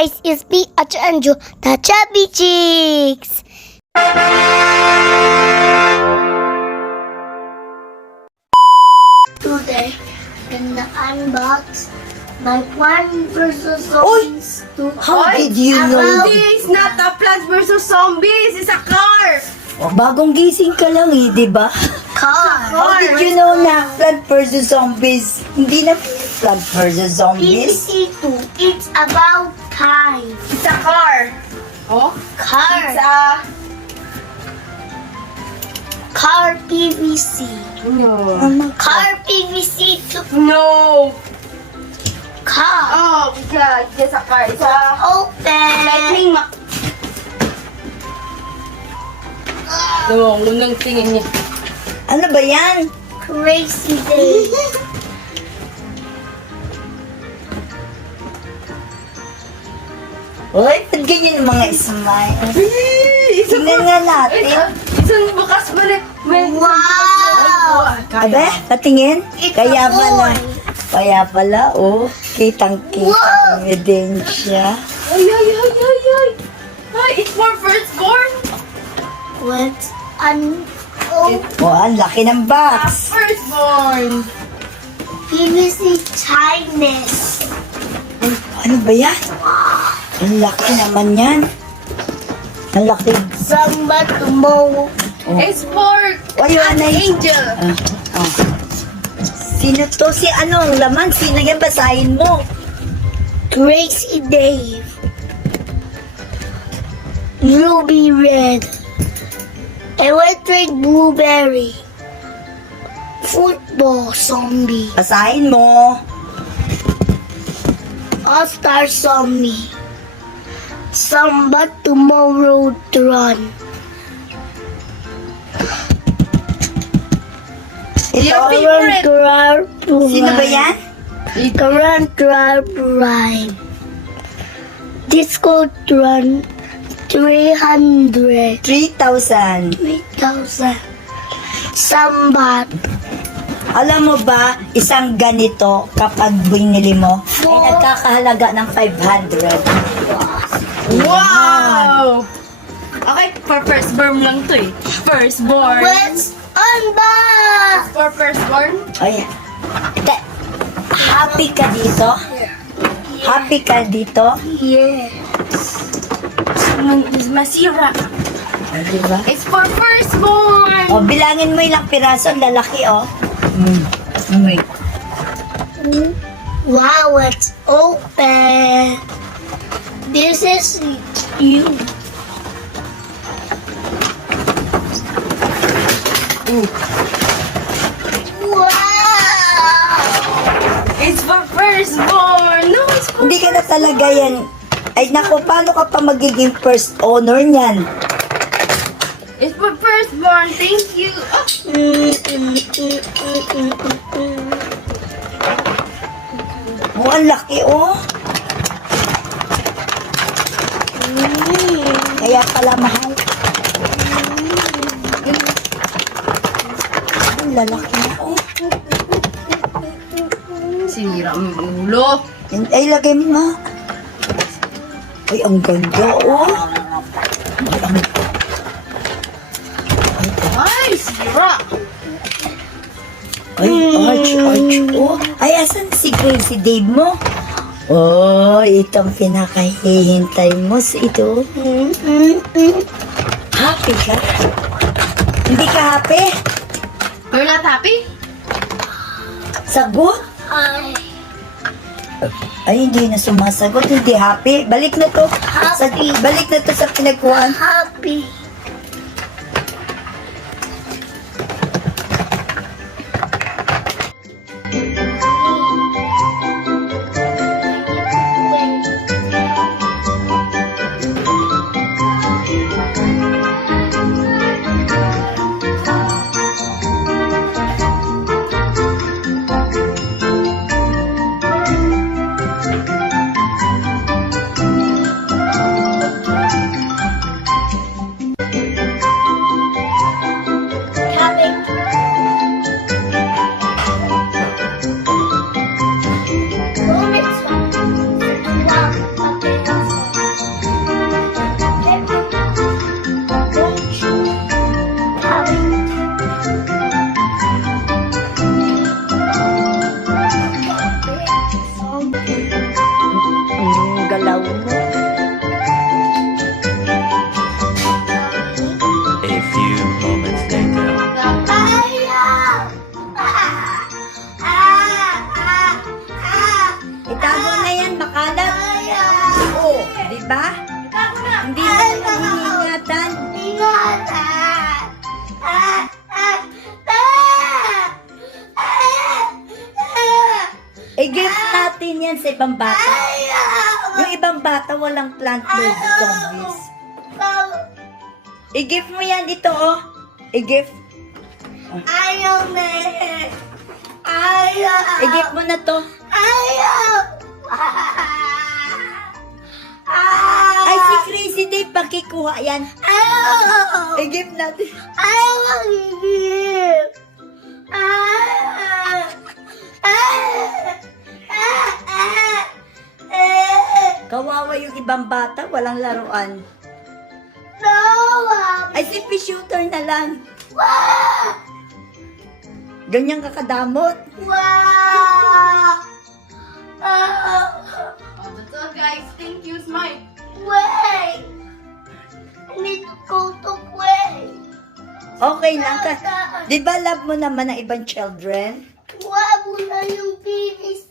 guys, it's me, Acha Anju, the Chubby Chicks. Today, in the unbox, my Plants vs. Zombies 2. How did you know? It's not a Plants vs. Zombies, it's a car! Oh, bagong gising ka lang eh, di ba? Car. How did you know na Plant vs. Zombies? Hindi na Plant vs. Zombies. PVC 2, it's about time. It's a car! Oh? Car. It's a... Car PVC. No. Car PVC 2. No! Car. Oh, God, it's a car. It's a... Open. Lightning Mac... No, unang tingin niya. Ano ba yan? Crazy day. Uy, ba't ganyan yung mga smile? Tingnan nga natin. Isang bukas mo na. Wow. Abe, patingin? It's Kaya a pala. boy. Kaya pala, oh. Kitang-kita Wow. ang ebidensya. Ay, ay, ay, ay, ay. Ay, it's for firstborn. What's an open Oh, ang laki ng box. Firstborn. PVC Chinese? Ano ba yan? Ang laki naman yan. Ang laki. Samba tomorrow. It's for Ay, an anay. angel. Oh. Sino to? Si ano ang laman? Sino yan? Basahin mo. Crazy Dave. Ruby Red. Electric Blueberry. Football Zombie. Basahin mo. All-Star Zombie. Samba Tomorrow Run. Ito. Your favorite. Sino ba yan? Current Ride. Disco Run 300. 3,000. 3,000. Sambat. Alam mo ba, isang ganito kapag binili mo, ay nagkakahalaga ng 500. Wow! Okay, for firstborn lang to eh. Firstborn. Let's unbox! For firstborn? Ay, happy ka dito? Happy ka dito? Yeah. Masira. Ay, diba? It's for firstborn. O, bilangin mo ilang piraso, ang lalaki, oh. Wait. Wow, it's open. This is you. Wow! It's for firstborn. No, it's for... Hindi ka na talaga yan. Ay, naku, paano ka pa magiging first owner niyan? It's for firstborn. Thank you. Oh. Oh, ang laki, oh. Kaya pala mahal. Ang lalaki na, oh. Sinira ang ulo. Ay, lagay mo nga. Ay, ang ganda, oh. Ay, sira. Ay, arch, oh. Ay, asan si Crazy Dave mo? Oh, itong pinakahihintay mo. Ito. Happy ka? Hindi ka happy? You're not happy? Sagot? Ay, Ay, hindi na sumasagot. Hindi happy. Balik na to. Happy. Balik na to sa pinagkuhan. happy. ba? Hindi mo na iniingatan. Ingatan! I-gift natin yan sa ibang bata. Ayaw! Yung ibang bata walang plant-based zombies. I-gift mo yan dito, oh. I-gift. Ayaw, me! Ayaw! I-gift mo na to. Ayaw! Ay, si Crazy Dave, pakikuha yan. Ayaw! I-gift natin. Ayaw mag-give! Kawawa yung ibang bata, walang laruan. No! Ay, si fish shooter na lang. Wow! Ganyan kakadamot. Wow! That's all, guys. Thank you, Smile. Wait! I need to go to play. Okay lang ka. Di ba love mo naman ang ibang children? Wag mo na yung BBC.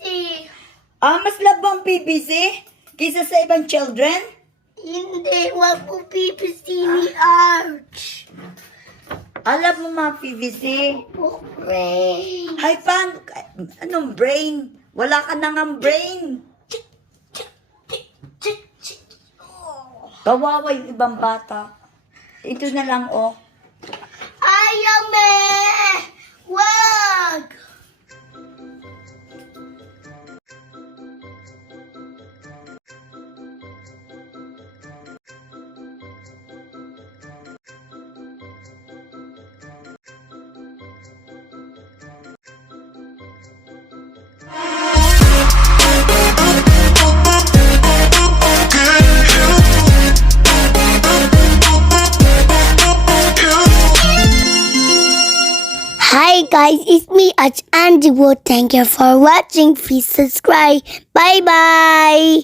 Ah, mas love mo ang PBC? Kisa sa ibang children? Hindi, wag mo BBC ni Arch. Alam mo mga PVC? Wait. Hay, paano? Anong brain? Wala ka na ng brain. Kawawa yung ibang bata. Ito na lang, oh. Ayaw, me! Wag! Hi guys, it's me, Andy Wood. Thank you for watching. Please subscribe. Bye bye.